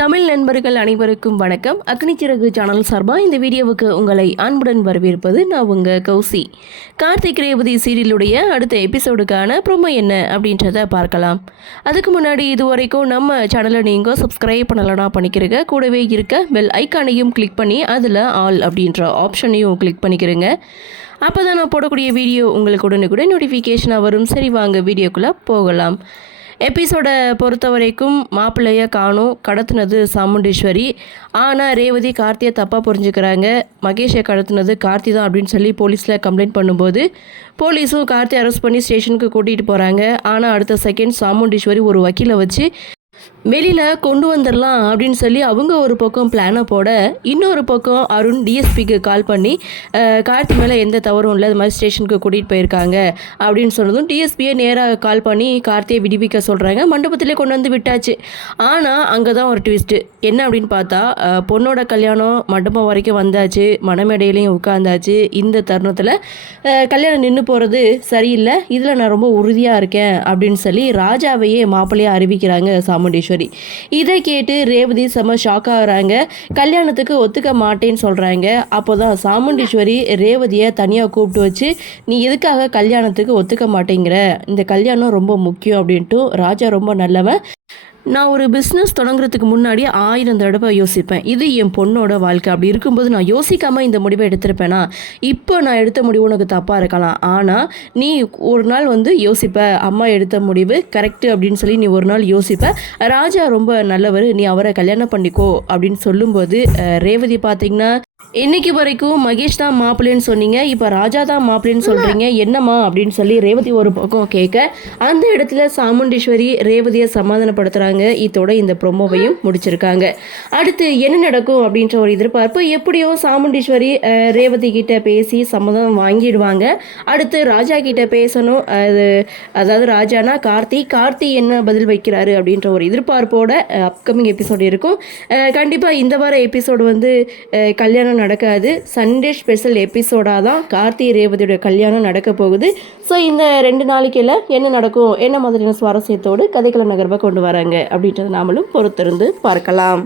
தமிழ் நண்பர்கள் அனைவருக்கும் வணக்கம். அக்னிச்சிறகு சேனல் சார்பாக இந்த வீடியோவுக்கு உங்களை அன்புடன் வரவேற்பது நான் உங்கள் கௌசி. கார்த்திக் ரேவதி சீரியலுடைய அடுத்த எபிசோடுக்கான ப்ரோமோ என்ன அப்படின்றத பார்க்கலாம். அதுக்கு முன்னாடி இதுவரைக்கும் நம்ம சேனலை நீங்கள் சப்ஸ்கிரைப் பண்ணலன்னா பண்ணிக்கிறங்க. கூடவே இருக்க பெல் ஐக்கானையும் கிளிக் பண்ணி அதில் ஆல் அப்படின்ற ஆப்ஷனையும் கிளிக் பண்ணிக்கிறங்க. அப்போ தான் நான் போடக்கூடிய வீடியோ உங்களுக்கு உடனுக்குடன் நோட்டிஃபிகேஷனாக வரும். சரி, வாங்க வீடியோக்குள்ளே போகலாம். எபிசோடை பொறுத்த வரைக்கும் மாப்பிள்ளையை காணும், கடத்தினது சாமுண்டீஸ்வரி. ஆனால் ரேவதி கார்த்தியை தப்பாக புரிஞ்சுக்கிறாங்க. மகேஷை கடத்தினது கார்த்தி தான் அப்படின்னு சொல்லி போலீஸில் கம்ப்ளைண்ட் பண்ணும்போது போலீஸும் கார்த்தி அரெஸ்ட் பண்ணி ஸ்டேஷனுக்கு கூட்டிகிட்டு போகிறாங்க. ஆனால் அடுத்த செகண்ட் சாமுண்டீஸ்வரி ஒரு வக்கீலை வச்சு வெளியில் கொண்டு வந்துடலாம் அப்படின்னு சொல்லி அவங்க ஒரு பக்கம் பிளானை போட, இன்னொரு பக்கம் அருண் டிஎஸ்பிக்கு கால் பண்ணி கார்த்தி மேலே எந்த தவறும் இல்லை, இது மாதிரி ஸ்டேஷனுக்கு கூட்டிகிட்டு போயிருக்காங்க அப்படின்னு சொன்னதும் டிஎஸ்பியை நேராக கால் பண்ணி கார்த்தியை விடுவிக்க சொல்கிறாங்க. மண்டபத்திலே கொண்டு வந்து விட்டாச்சு. ஆனால் அங்கே தான் ஒரு ட்விஸ்ட்டு என்ன அப்படின்னு பார்த்தா, பொண்ணோட கல்யாணம் மண்டபம் வரைக்கும் வந்தாச்சு, மணமேடையிலையும் உட்காந்தாச்சு. இந்த தருணத்தில் கல்யாணம் நின்று போகிறது சரியில்லை, இதில் நான் ரொம்ப உறுதியாக இருக்கேன் அப்படின்னு சொல்லி ராஜாவையே மாப்பிள்ளையாக அறிவிக்கிறாங்க சாமுண்டீஸ்வரி. இதை கேட்டு ரேவதி செம்ம ஷாக் ஆகுறாங்க. கல்யாணத்துக்கு ஒத்துக்க மாட்டேன்னு சொல்கிறாங்க. அப்போ தான் சாமுண்டீஸ்வரி ரேவதியை தனியாக கூப்பிட்டு வச்சு, நீ எதுக்காக கல்யாணத்துக்கு ஒத்துக்க மாட்டேங்கிற, இந்த கல்யாணம் ரொம்ப முக்கியம் அப்படின்ட்டு. ராஜா ரொம்ப நல்லவன், நான் ஒரு பிஸ்னஸ் தொடங்குறதுக்கு முன்னாடி 1000 தடவை யோசிப்பேன். இது என் பொண்ணோட வாழ்க்கை. அப்படி இருக்கும்போது நான் யோசிக்காமல் இந்த முடிவை எடுத்திருப்பேனா? இப்போ நான் எடுத்த முடிவு உனக்கு தப்பாக இருக்கலாம், ஆனால் நீ ஒரு நாள் யோசிப்ப, அம்மா எடுத்த முடிவு கரெக்டு அப்படின்னு சொல்லி நீ ஒரு நாள் யோசிப்ப. ராஜா ரொம்ப நல்லவர், நீ அவரை கல்யாணம் பண்ணிக்கோ அப்படின்னு சொல்லும்போது ரேவதி பார்த்திங்கன்னா, இன்னைக்கு வரைக்கும் மகேஷ் தான் மாப்பிள்ளைன்னு சொன்னீங்க, இப்போ ராஜா தான் மாப்பிள்ளைன்னு சொல்கிறீங்க, என்னம்மா அப்படின்னு சொல்லி ரேவதி ஒரு பக்கம் கேட்க, அந்த இடத்துல சாமுண்டீஸ்வரி ரேவதியை சமாதானப்படுத்துகிறாங்க. இதோட இந்த ப்ரொமோவையும் முடிச்சிருக்காங்க. அடுத்து என்ன நடக்கும் அப்படின்ற ஒரு எதிர்பார்ப்பு. எப்படியோ சாமுண்டீஸ்வரி ரேவதி கிட்ட பேசி சம்மதம் வாங்கிடுவாங்க. அடுத்து ராஜா கிட்ட பேசணும். அதாவது ராஜானா கார்த்தி என்ன பதில் வைக்கிறாரு அப்படின்ற ஒரு எதிர்பார்ப்போட அப்கமிங் எபிசோடு இருக்கும். கண்டிப்பாக இந்த வார எபிசோடு கல்யாணம் நடக்காது. சண்டே ஸ்பெஷல் எபிசோடாக தான் கார்த்தி ரேவதியோட கல்யாணம் நடக்க போகுது. ஸோ இந்த 2 நாளைக்குள்ள என்ன நடக்கும், என்ன மாதிரியான சுவாரஸ்யத்தோடு கதைக்கள நகர்வை கொண்டு வராங்க அப்படின்றத நாமளும் பொறுத்திருந்து பார்க்கலாம்.